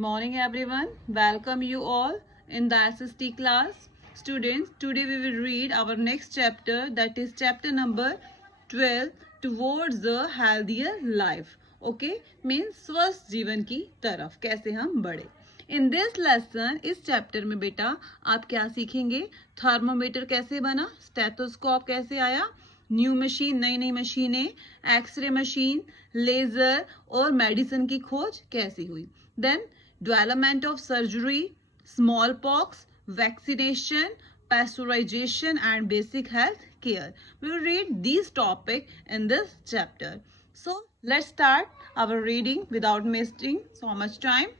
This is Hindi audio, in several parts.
morning everyone. Welcome you all in the SST class. Students, today we will read our next chapter, that is chapter number 12, towards the healthier life. Okay, means स्वस्थ जीवन की तरफ कैसे हम बढ़े. इन दिस लेसन, इस चैप्टर में बेटा आप क्या सीखेंगे. थर्मोमीटर कैसे बना, स्टेथोस्कोप कैसे आया, न्यू मशीन नई नई मशीनें, एक्सरे मशीन, लेजर और मेडिसिन की खोज कैसी हुई. Then development of surgery, smallpox, vaccination, pasteurization and basic health care. We will read these topics in this chapter. So let's start our reading without wasting so much time.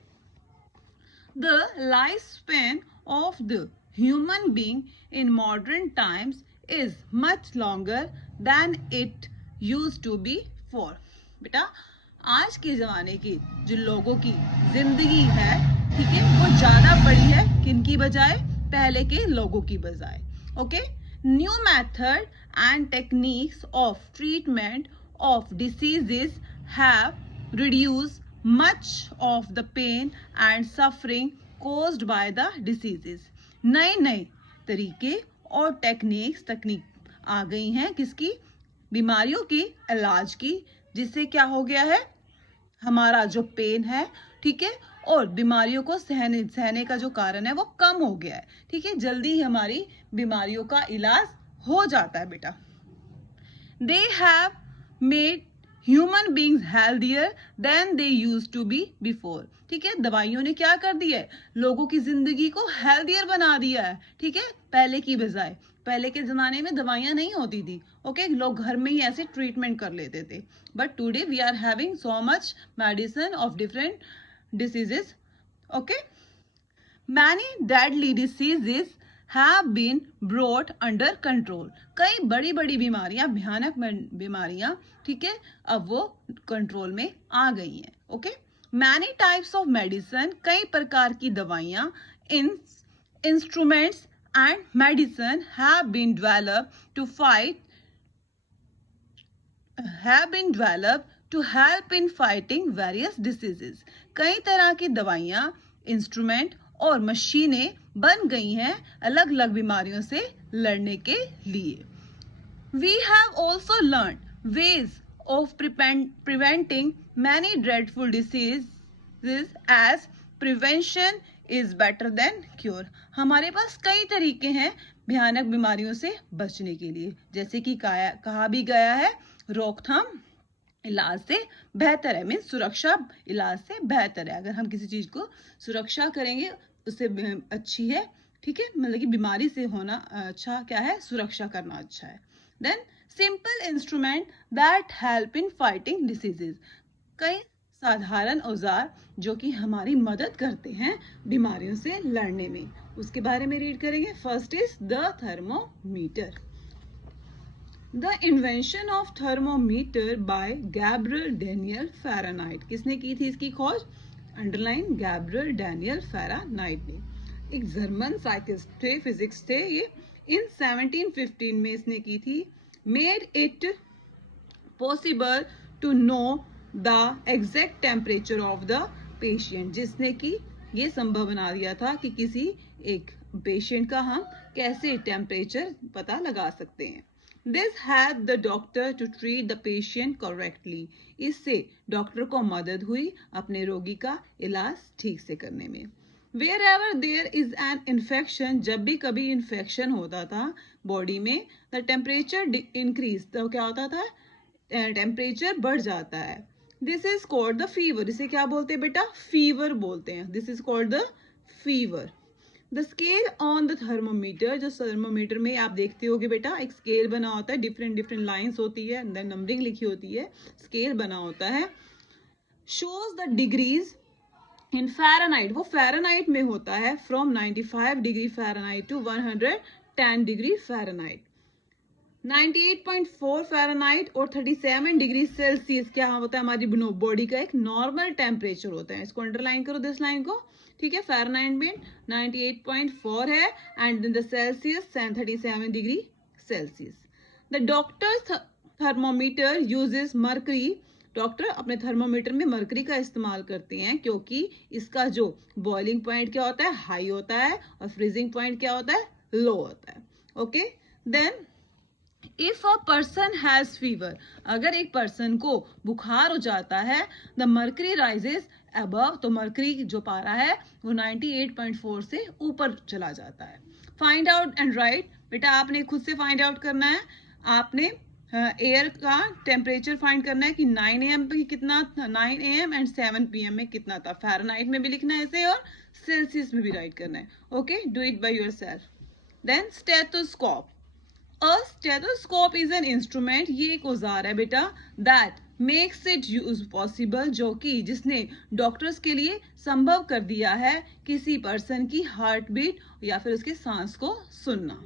The lifespan of the human being in modern times is much longer than it used to be before. बेटा आज के ज़माने की जो लोगों की ज़िंदगी है, ठीक है, वो ज़्यादा बड़ी है किनकी बजाय, पहले के लोगों की बजाय. Okay, new method and techniques of treatment of diseases have reduce much of the pain and suffering caused by the diseases. नए नए तरीके और तकनीक आ गई हैं किसकी, बीमारियों की इलाज की, जिससे क्या हो गया है, हमारा जो पेन है, ठीक है, और बीमारियों को सहने का जो कारण है वो कम हो गया है. ठीक है, जल्दी ही हमारी बीमारियों का इलाज हो जाता है बेटा. They have made human beings healthier than they used to be before. ठीक है, दवाइयों ने क्या कर दिया है, लोगों की जिंदगी को हेल्थियर बना दिया है. ठीक है, पहले की बजाय. पहले के जमाने में दवाइयां नहीं होती थी. ओके, लोग घर में ही ऐसे ट्रीटमेंट कर लेते थे. But today we are having so much medicine of different diseases. Okay, many deadly diseases have been brought under control. कई बड़ी बड़ी बीमारियां, भयानक बीमारियां, ठीक है, अब वो कंट्रोल में आ गई हैं. Okay, many types of medicine, कई प्रकार की दवाइयां, instruments and medicine have been developed to help in fighting various diseases. कई तरह की दवाइयां, इंस्ट्रूमेंट और मशीनें बन गई हैं अलग अलग बीमारियों से लड़ने के लिए. We have also learned ways of preventing many dreadful diseases as prevention is better than cure. हमारे पास कई तरीके हैं भयानक बीमारियों से बचने के लिए, जैसे कि कहा भी गया है, रोकथाम इलाज से बेहतर है. मीन्स सुरक्षा इलाज से बेहतर है. अगर हम किसी चीज को सुरक्षा करेंगे उससे अच्छी है. ठीक है, मतलब कि बीमारी से होना अच्छा क्या है, सुरक्षा करना अच्छा है. Then simple instrument that help in fighting diseases, कई साधारण औजार जो कि हमारी मदद करते हैं बीमारियों से लड़ने में, उसके बारे में रीड करेंगे. First is the thermometer. The invention of thermometer by Gabriel Daniel Fahrenheit. किसने की थी इसकी खोज, अंडरलाइन गैब्रियल डेनियल फ़ारेनहाइट ने. एक जर्मन साइंटिस्ट थे, फिजिक्स थे ये. इन 1715 में इसने की थी. Made it possible to know the exact temperature of the patient, जिसने कि ये संभव बना दिया था कि किसी एक पेशेंट का हम कैसे टेम्परेचर पता लगा सकते हैं. This helped the doctor to treat the patient correctly. इससे डॉक्टर को मदद हुई अपने रोगी का इलाज ठीक से करने में. Wherever there is an infection, जब भी कभी इन्फेक्शन होता था बॉडी में, the temperature increase, तो क्या होता था, टेम्परेचर बढ़ जाता है. This is called the fever. इसे क्या बोलते हैं बेटा, फीवर बोलते हैं. This is called the fever. The scale on the thermometer, जो थर्मोमीटर में आप देखते होगे बेटा, एक स्केल बना होता है, डिफरेंट लाइंस होती है, अंदर नंबरिंग लिखी होती है, स्केल बना होता है. Shows the degrees in Fahrenheit, वो फ़ारेनहाइट में होता है, from 95 degree Fahrenheit to 110 degree Fahrenheit. 98.4 Fahrenheit और 37 डिग्री सेल्सियस क्या होता है, हमारी बॉडी का एक नॉर्मल टेम्परेचर होता है. इसको अंडरलाइन करो, दिस लाइन को. ठीक है, फ़ारेनहाइट में 98.4 है and the Celsius 37 degree Celsius. The doctors thermometer uses mercury doctor अपने थर्मोमीटर में मरकरी का इस्तेमाल करते हैं क्योंकि इसका जो बॉइलिंग पॉइंट क्या होता है, हाई होता है, और फ्रीजिंग पॉइंट क्या होता है, लो होता है. Okay, then if a person has fever, अगर एक पर्सन को बुखार हो जाता है, द मर्करी राइजेस अबव, तो मर्करी जो पारा है वो 98.4 से ऊपर चला जाता है. फाइंड आउट एंड राइट, बेटा आपने खुद से फाइंड आउट करना है. आपने एयर का टेम्परेचर फाइंड करना है कि 9 AM पे कितना था, 9 AM एंड 7 PM में कितना था. फ़ारेनहाइट में भी लिखना है ऐसे और सेल्सियस में भी राइट करना है. Okay, do it by yourself. Then stethoscope. A stethoscope is an instrument, ये एक औजार है बेटा, that makes it use possible, जो कि जिसने डॉक्टर्स के लिए संभव कर दिया है किसी पर्सन की हार्ट बीट या फिर उसके सांस को सुनना.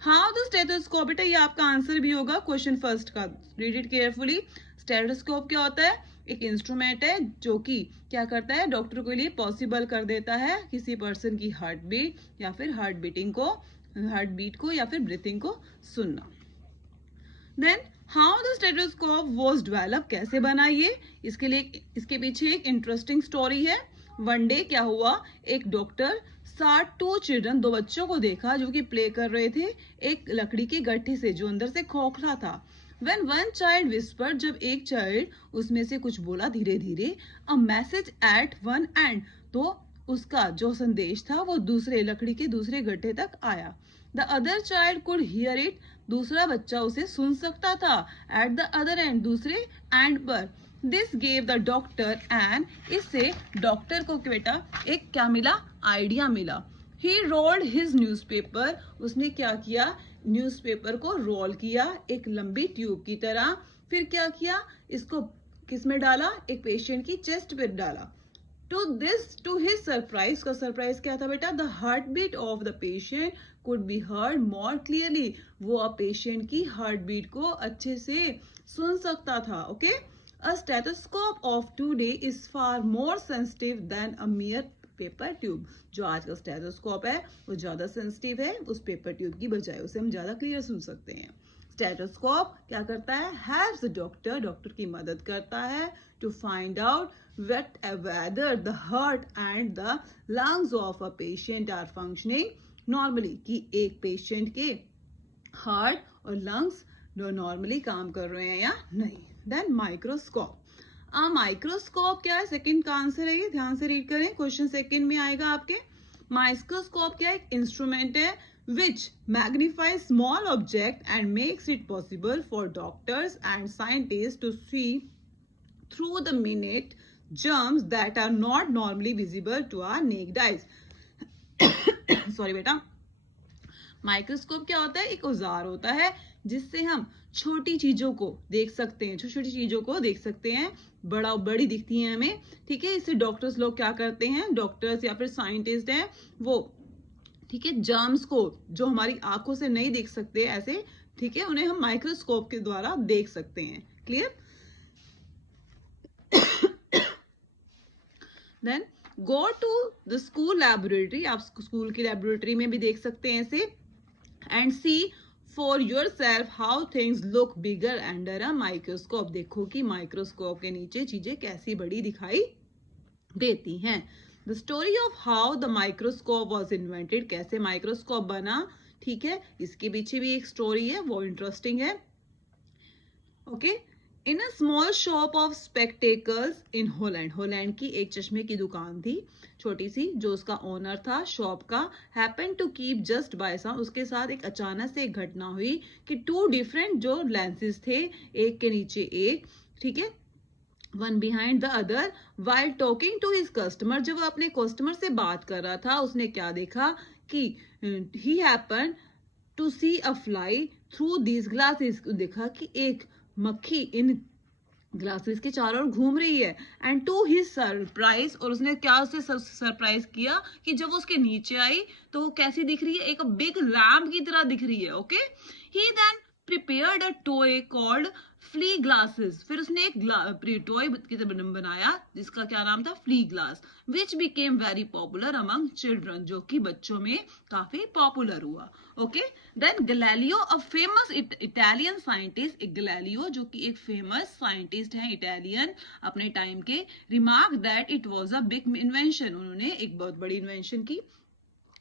हाउ द स्टेथोस्कोप, बेटा ये आपका आंसर भी होगा क्वेश्चन फर्स्ट का. Read it carefully. स्टेथोस्कोप क्या होता है, एक इंस्ट्रूमेंट है जो कि क्या करता है, डॉक्टर के लिए पॉसिबल कर देता है किसी पर्सन की हार्ट बीट या फिर हार्ट बीट को या फिर ब्रीथिंग को सुनना. Then how the stethoscope was develop, कैसे बना ये, इसके पीछे एक इंटरेस्टिंग स्टोरी है. वन डे क्या हुआ, एक डॉक्टर साथ 2 चिल्ड्रन, 2 बच्चों को देखा जो कि प्ले कर रहे थे एक लकड़ी के गट्ठे से जो अंदर से खोखला था. When one child whispered, जब एक चाइल्ड उसमें से कुछ बोला धीरे धीरे, a message eight one and, तो उसका जो संदेश था वो दूसरे लकड़ी के दूसरे गड्ढे तक आया. The other child could hear it, दूसरा बच्चा उसे सुन सकता था. एट द अदर एंड, दूसरे एंड पर. This gave the doctor and, इससे डॉक्टर को बेटा एक क्या मिला, आइडिया मिला. ही रोल्ड हिज न्यूज़पेपर, उसने क्या किया, न्यूज़पेपर को रोल किया एक लंबी ट्यूब की तरह. फिर क्या किया, इसको किस में डाला, एक पेशेंट की चेस्ट पे डाला. टू हिज सरप्राइज, का सरप्राइज क्या था बेटा, the heart beat of the patient could be heard more clearly, वो पेशेंट की हार्ट बीट को अच्छे से सुन सकता था. Okay, a stethoscope of today is far more sensitive than a mere paper tube, जो आज का स्टेथोस्कोप है वो ज्यादा सेंसिटिव है उस पेपर ट्यूब की बजाय, उसे हम ज्यादा क्लियर सुन सकते हैं. स्टेथोस्कोप क्या करता है, हेल्प्स डॉक्टर की मदद करता है to find out whether the heart and the lungs of a patient are functioning normally, कि एक पेशेंट के हार्ट और लंग्स नॉर्मली काम कर रहे हैं या नहीं. Then microscope. माइक्रोस्कोप क्या है, सेकंड का आंसर है ये, ध्यान से रीड करें, क्वेश्चन सेकंड में आएगा आपके. माइक्रोस्कोप क्या है, एक इंस्ट्रूमेंट है which magnifies small object and makes it possible for doctors and scientists to see through the minute germs that are not normally visible to our naked eyes. Sorry बेटा. माइक्रोस्कोप क्या होता है, एक औजार होता है जिससे हम छोटी चीजों को देख सकते हैं, छोटी छोटी चीजों को देख सकते हैं, बड़ी दिखती हैं हमें. ठीक है, इससे डॉक्टर्स लोग क्या करते हैं, डॉक्टर्स या फिर साइंटिस्ट हैं वो, ठीक है, जर्म्स को जो हमारी आंखों से नहीं देख सकते ऐसे, ठीक है, उन्हें हम माइक्रोस्कोप के द्वारा देख सकते हैं. Clear. Then go to the school laboratory, आप स्कूल की लैबोरेटरी में भी देख सकते हैं इसे, and see for yourself how things look bigger under a microscope, देखो कि माइक्रोस्कोप के नीचे चीजें कैसी बड़ी दिखाई देती हैं. The story of how the microscope was invented, कैसे माइक्रोस्कोप बना, ठीक है, इसके पीछे भी एक स्टोरी है, वो इंटरेस्टिंग है. Okay, in a small shop of spectacles in Holland की एक चश्मे की दुकान थी छोटी सी, जो उसका ओनर था शॉप का, happen to keep just buy some, उसके साथ एक अचानक से एक घटना हुई कि 2 डिफरेंट जो लेंसेज थे, एक के नीचे एक, ठीक है, one behind the other, while talking to his customer, जब वो अपने कस्टमर से बात कर रहा था उसने क्या देखा कि he happen to see a fly through these glasses, देखा कि एक मक्खी इन ग्लासेस के चारों ओर घूम रही है. एंड टू हिज सरप्राइज, और उसने क्या उसे सरप्राइज किया कि जब वो उसके नीचे आई तो वो कैसी दिख रही है, एक बिग लैम्प की तरह दिख रही है. Okay, he then prepared a toy called flea glasses, फिर उसने एक टॉय की तरह बनाया जिसका क्या नाम था, flea glass, which became very popular among children, जो कि बच्चों में काफी पॉपुलर हुआ. ओके, then Galileo, a famous Italian scientist, एक गैलीलियो जो कि एक फेमस साइंटिस्ट हैं इटालियन अपने टाइम के, remark that it was a big invention, उन्होंने एक बहुत बड़ी इन्वेंशन की.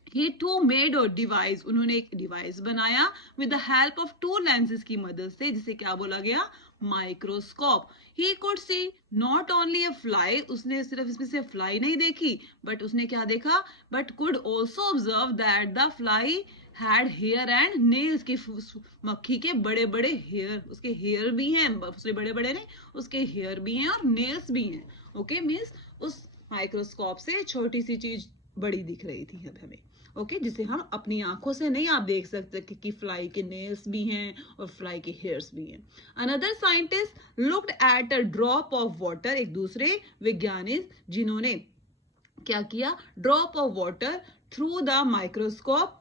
He too made a device, उन्होंने एक डिवाइस बनाया with the help of two lenses की मदद से, जिसे क्या बोला गया, microscope. He could see not only a fly, उसने सिर्फ इसमें से फ्लाई नहीं देखी, बट उसने क्या देखा, but could also observe that the fly had hair and nails, की मक्खी के बड़े बड़े हेयर, उसके हेयर भी हैं, उसके बड़े बड़े नहीं, उसके हेयर भी हैं और नेल्स भी हैं. ओके, मीन्स उस माइक्रोस्कोप से छोटी सी चीज बड़ी दिख रही थी अब हमें. ओके, जिसे हम अपनी आंखों से नहीं आप देख सकते कि फ्लाई के नेल्स भी हैं और फ्लाई के हेयर्स भी हैं. Another scientist looked at a drop of water, एक दूसरे वैज्ञानिक जिन्होंने क्या किया, drop of water through the microscope,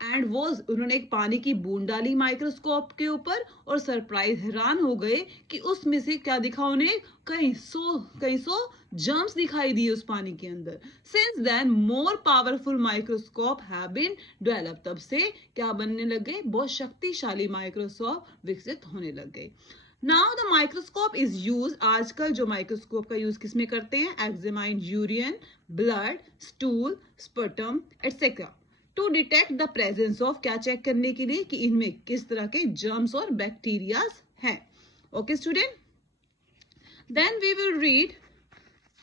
and वो उन्होंने एक पानी की बूंद डाली माइक्रोस्कोप के ऊपर और सरप्राइज हैरान हो गए कि उसमें से क्या दिखा उन्हें, कई सौ जर्म्स दिखाई दिए उस पानी के अंदर. Since then more powerful microscope have been develop, तब से क्या बनने लग गए, बहुत शक्तिशाली माइक्रोस्कोप विकसित होने लग गए. Now the microscope is use, आजकल जो माइक्रोस्कोप का यूज किसमें करते हैं, examine urine, blood, stool, sputum etcetera, to detect the presence of, क्या चेक करने के लिए कि इनमें किस तरह के जर्म्स और बैक्टीरियाज हैं. Okay student, then we will read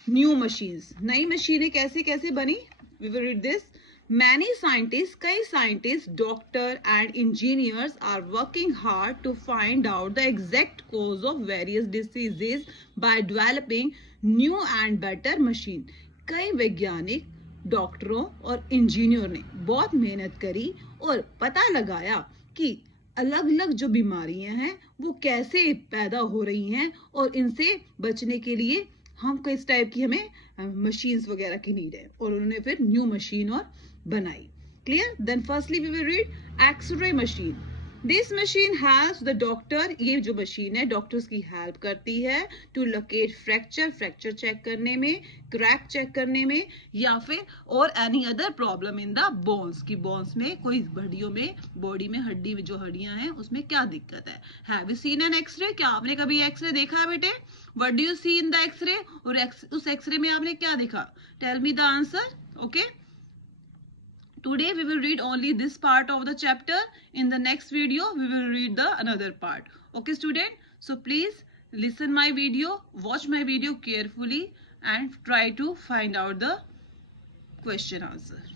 new machines, नई मशीनें कैसे कैसे बनी, we will read this. Many scientist, कई scientist, doctor and engineers are working hard to find out the exact cause of various diseases by developing new and better machine. कई वैज्ञानिक, डॉक्टरों और इंजीनियर ने बहुत मेहनत करी और पता लगाया कि अलग अलग जो बीमारियां हैं वो कैसे पैदा हो रही हैं और इनसे बचने के लिए हम किस टाइप की हमें मशीन्स वगैरह की नीड है, और उन्होंने फिर न्यू मशीन और बनाई. Clear. Then firstly we will read X-ray machine. This machine helps the doctor, ये जो मशीन है डॉक्टर्स की हेल्प करती है टू लोकेट फ्रैक्चर चेक करने में, क्रैक चेक करने में, या फिर और any other problem in the bones, की बोन्स में कोई हड्डियों में, बॉडी में हड्डी में जो हड्डियां हैं उसमें क्या दिक्कत है. Have you seen an X-ray, क्या आपने कभी एक्सरे देखा है बेटे, what do you see in the X-ray, और उस एक्सरे में आपने क्या देखा, tell me the answer. Okay, today we will read only this part of the chapter. In the next video we will read the another part. Okay student, so please listen my video, watch my video carefully and try to find out the question answer.